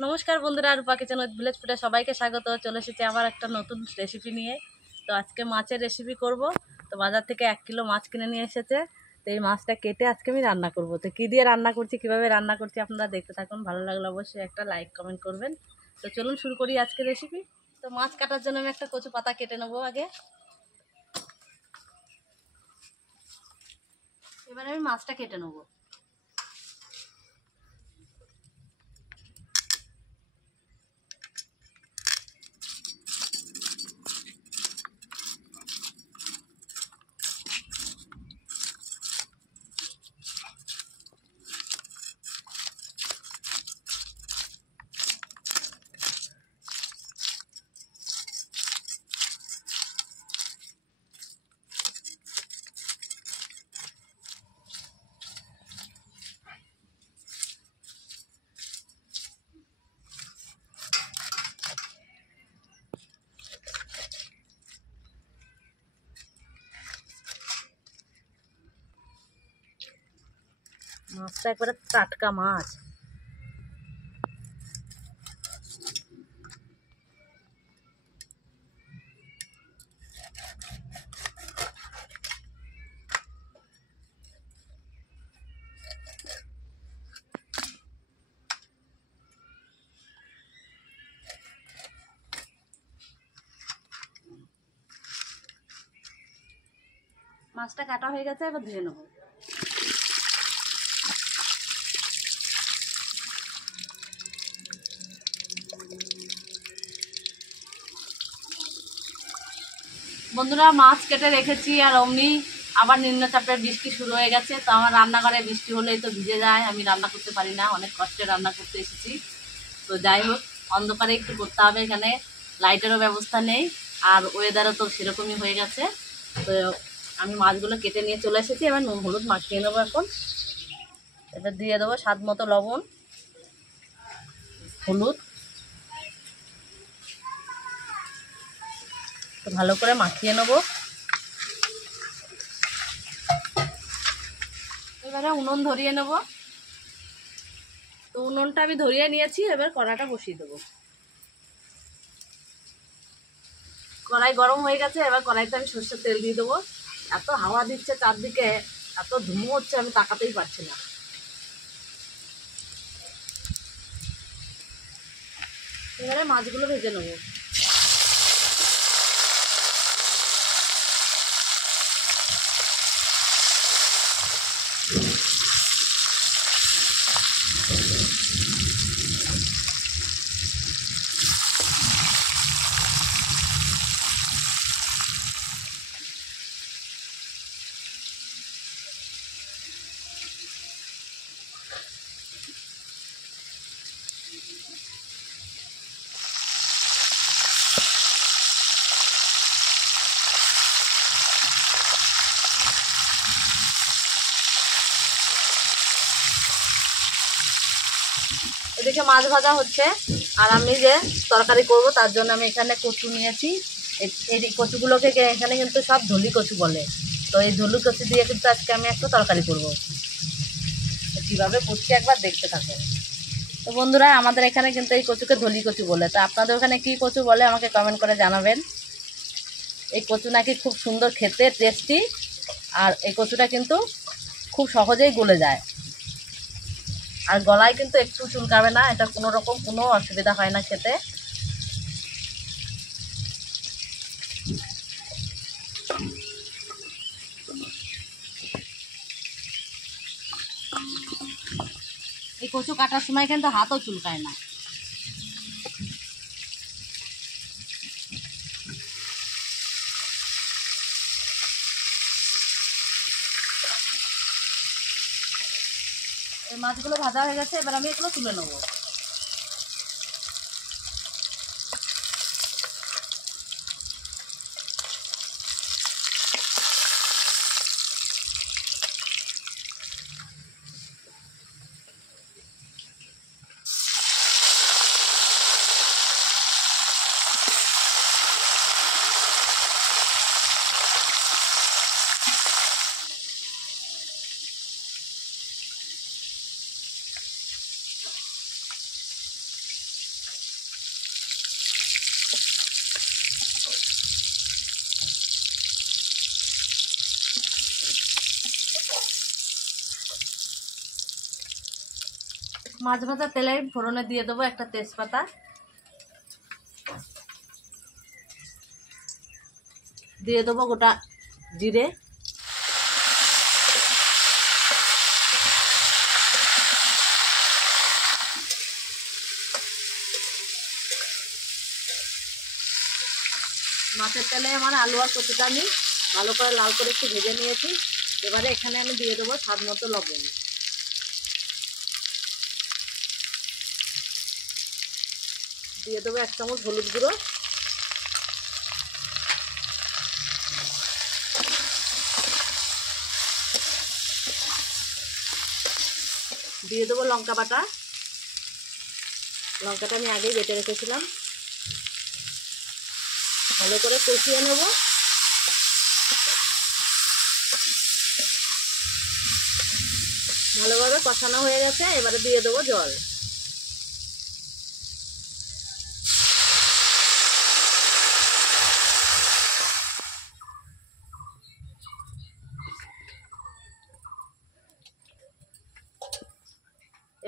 নমস্কার বন্ধুরা, রূপা kitchen with village ফুডে সবাইকে স্বাগত। চলে এসেছি আবার একটা নতুন রেসিপি নিয়ে। তো আজকে মাছের রেসিপি করব। তো বাজার থেকে 1 কিলো মাছ কিনে নিয়ে এসেছে। তো এই মাছটা কেটে আজকে আমি রান্না করব। তো কী দিয়ে রান্না করছি, কীভাবে রান্না করছি আপনারা দেখতে থাকুন। ভালো লাগলে অবশ্যই একটা লাইক কমেন্ট করবেন। তো চলুন শুরু করি আজকের রেসিপি। তো মাছ কাটার জন্য আমি একটা কচু পাতা কেটে নেবো আগে। এবার আমি মাছটা কেটে নেবো। মাছটা একবারে টাটকা মাছ। মাছটা কাটা হয়ে গেছে, এবার ধুয়ে নেবো। বন্ধুরা, মাছ কেটে রেখেছি আর অমনি আবার নিম্নচাপের বৃষ্টি শুরু হয়ে গেছে। তো আমার রান্নাঘরে বৃষ্টি হলেই তো ভিজে যায়, আমি রান্না করতে পারি না, অনেক কষ্টে রান্না করতে এসেছি। তো যাই হোক, অন্ধকারে একটু করতে হবে, এখানে লাইটেরও ব্যবস্থা নেই আর ওয়েদারও তো সেরকমই হয়ে গেছে। তো আমি মাছগুলো কেটে নিয়ে চলে এসেছি। এবার নুন হলুদ মাখিয়ে নেবো এখন। এবার দিয়ে দেবো স্বাদ মতো লবণ, হলুদ। তো ভালো করে মাখিয়ে নেবো। এবারে উনুন ধরিয়ে নেবো। তো উনুনটা আমি ধরিয়ে নিয়েছি, এবার কড়াটা বসিয়ে দেবো। কড়াই গরম হয়ে গেছে, এবার কড়াইতে আমি সরষের তেল দিয়ে দেবো। এত হাওয়া দিচ্ছে চারদিকে, এত ধুমো হচ্ছে, আমি তাকাতেই পারছি না। এবারে মাছগুলো ভেজে নেবো। এদিকে মাছ ভাজা হচ্ছে আর আমি যে তরকারি করব তার জন্য আমি এখানে কচু নিয়েছি। এই কচুগুলোকে এখানে কিন্তু সব ধলি কচু বলে। তো এই ধলি কচু দিয়ে কিন্তু আজকে আমি একটা তরকারি করব। তো কীভাবে করছি একবার দেখতে থাকো। তো বন্ধুরা, আমাদের এখানে কিন্তু এই কচুকে ধলি কচু বলে। তো আপনাদের ওখানে কী কচু বলে আমাকে কমেন্ট করে জানাবেন। এই কচু নাকি খুব সুন্দর খেতে, টেস্টি। আর এই কচুটা কিন্তু খুব সহজেই গলে যায়, আর গলায় কিন্তু একটু চুলকাবে না, এটা কোনো রকম কোনো অসুবিধা হয় না খেতে। এই কচু কাটার সময় কিন্তু হাতও চুলকায় না। এই মাছগুলো ভাজা হয়ে গেছে, এবার আমি এগুলো তুলে নেবো। মাছ ভাজা তেলে ফোড়নে দিয়ে দেবো একটা তেজপাতা, দিয়ে দেবো গোটা জিরে, মাছের তেলে আমার আলু আর কচুটা আমি ভালো করে লাল করে একটু ভেজে নিয়েছি। এবারে এখানে আমি দিয়ে দেবো স্বাদ মতো লবণ, দিয়ে দেবো 1 চামচ হলুদ গুঁড়ো, দিয়ে দেবো লঙ্কা বাটা, লঙ্কাটা আমি আগেই বেটে রেখেছিলাম, ভালো করে কষিয়ে নেব। ভালোভাবে কষানো হয়ে গেছে, এবারে দিয়ে দেবো জল।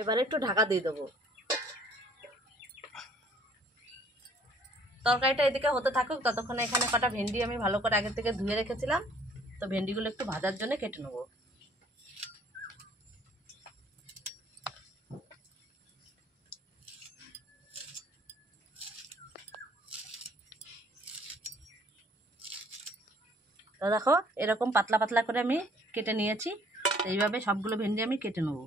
এবারে একটু ঢাকা দিয়ে দেবো। তরকারিটা এদিকে হতে থাকুক, ততক্ষণে এখানে কটা ভেন্ডি আমি ভালো করে আগে থেকে ধুয়ে রেখেছিলাম, তো ভেন্ডিগুলো একটু ভাজার জন্য কেটে নেবো। তো দেখো এরকম পাতলা পাতলা করে আমি কেটে নিয়েছি, এইভাবে সবগুলো ভেন্ডি আমি কেটে নেব।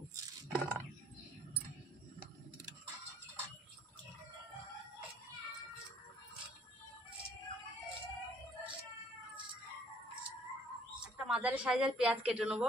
একটা মাঝারি সাইজের পেঁয়াজ কেটে নেব।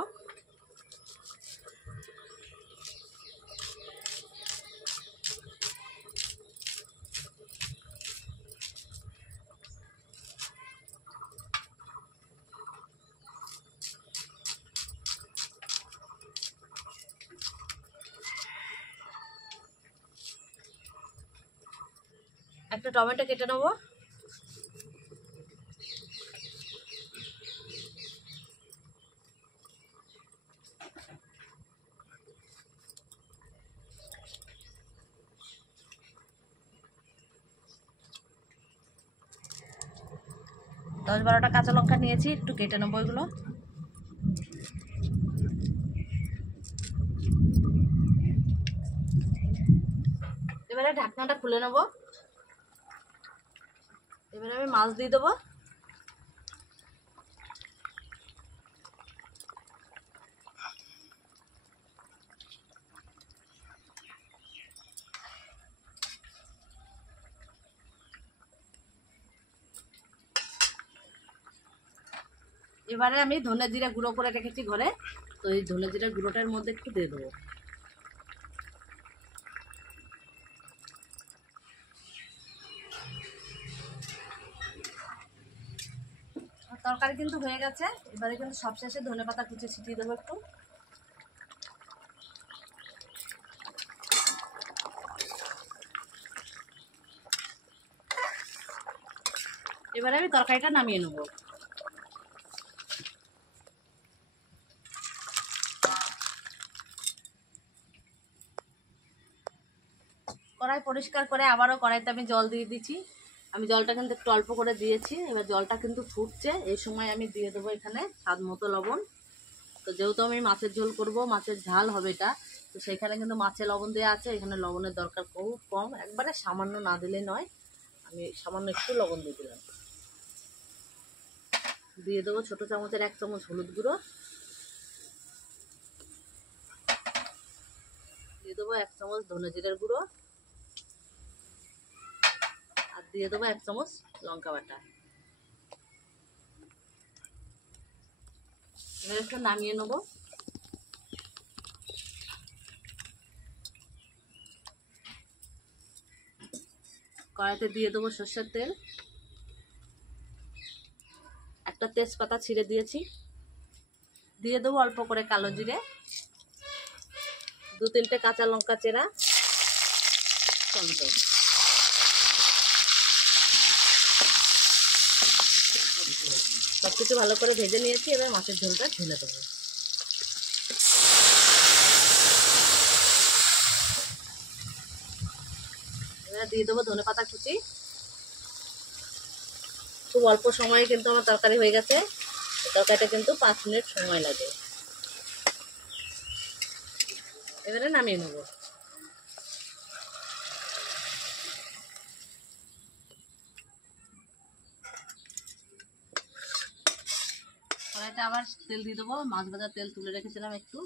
একটা টমেটো কেটে নেব। দশ 12টা কাঁচা লঙ্কা নিয়েছি, একটু কেটে নেবো এগুলো। এবারে ঢাকনাটা খুলে নেব। এবারে আমি মাছ দিয়ে দেবো। এবারে আমি ধনে জিরা গুঁড়ো করে রেখেছি ঘরে, তো এই ধনে জিরা গুঁড়োটার মধ্যে একটু দিয়ে দেবো। তরকারি কিন্তু হয়ে গেছে, এবারে কিন্তু সবশেষে ধনে পাতা কুচি ছিটিয়ে দেবো একটু। এবারে আমি তরকারিটা নামিয়ে নেব। কড়াই পরিষ্কার করে আবারও কড়াইতে আমি জল দিয়ে দিচ্ছি। আমি জলটা কিন্তু একটু অল্প করে দিয়েছি, এবার জলটা কিন্তু ফুটছে, এই সময় আমি দিয়ে দেবো এখানে স্বাদ মতো লবণ। তো যেহেতু আমি মাছের ঝোল করব, মাছের ঝাল হবে এটা, তো সেখানে কিন্তু মাছে লবণ দেওয়া আছে, এখানে লবণের দরকার খুব কম, একবারে সামান্য না দিলে নয়, আমি সামান্য একটু লবণ দিয়ে দিলাম। দিয়ে দেবো ছোটো চামচের 1 চামচ হলুদ গুঁড়ো, দিয়ে দেবো 1 চামচ ধনে জিরার গুঁড়ো, আর দিয়ে দেবো 1 চামচ লঙ্কা বাটা। এবার একটু নামিয়ে নেবো। কড়াইতে দিয়ে দেবো সরষের তেল, একটা তেজপাতা ছিঁড়ে দিয়েছি, দিয়ে দেবো অল্প করে কালো জিরে, 2-3টে কাঁচা লঙ্কা চেরা, টমেটো। সব কিছু ভালো করে ভেজে নিয়েছি, এবার মাছের ঝোলটা ঢেলে দেবো। এবারে দিয়ে দেবো ধনেপাতা কুচি। খুব অল্প সময়ে কিন্তু আমার তরকারি হয়ে গেছে। তরকারিটা কিন্তু 5 মিনিট সময় লাগে। এবারে নামিয়ে নেবো। কড়াইতে আবার তেল দিয়ে দেবো। মাছ ভাজার তেল তুলে রেখেছিলাম একটু।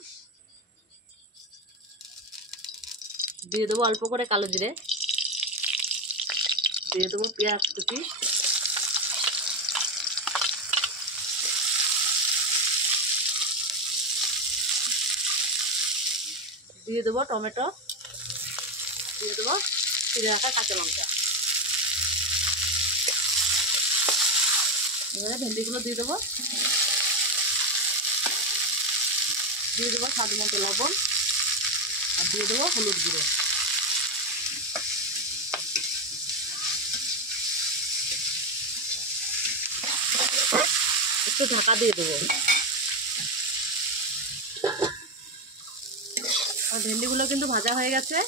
দিয়ে দেবো অল্প করে কালো জিরে, দিয়ে দেবো পেঁয়াজ কুচি, দিয়ে দেবো টমেটো, দিয়ে দেবো চিড়ে রাখা কাঁচা লঙ্কা। এবারে ভেন্ডিগুলো দিয়ে দেবো। দিয়ে দেবো স্বাদ মতো লবণ, আর দিয়ে দেবো হলুদ গুঁড়ো। একটু ঢাকা দিয়ে দেবো। আর ভেন্ডিগুলো কিন্তু ভাজা হয়ে গেছে।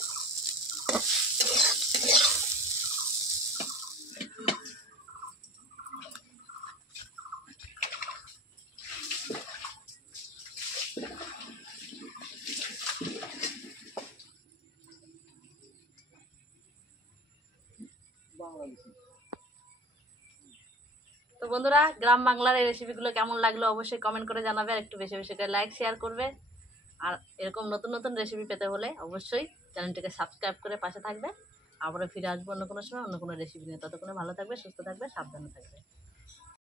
তো বন্ধুরা, গ্রাম বাংলার এই রেসিপিগুলো কেমন লাগলো অবশ্যই কমেন্ট করে জানাবে, আর একটু বেশি বেশি করে লাইক শেয়ার করবে। আর এরকম নতুন নতুন রেসিপি পেতে হলে অবশ্যই চ্যানেলটিকে সাবস্ক্রাইব করে পাশে থাকবে। আবারও ফিরে আসবো অন্য কোনো সময় অন্য কোনো রেসিপি নিয়ে। ততক্ষণে ভালো থাকবে, সুস্থ থাকবে, সাবধানে থাকবে।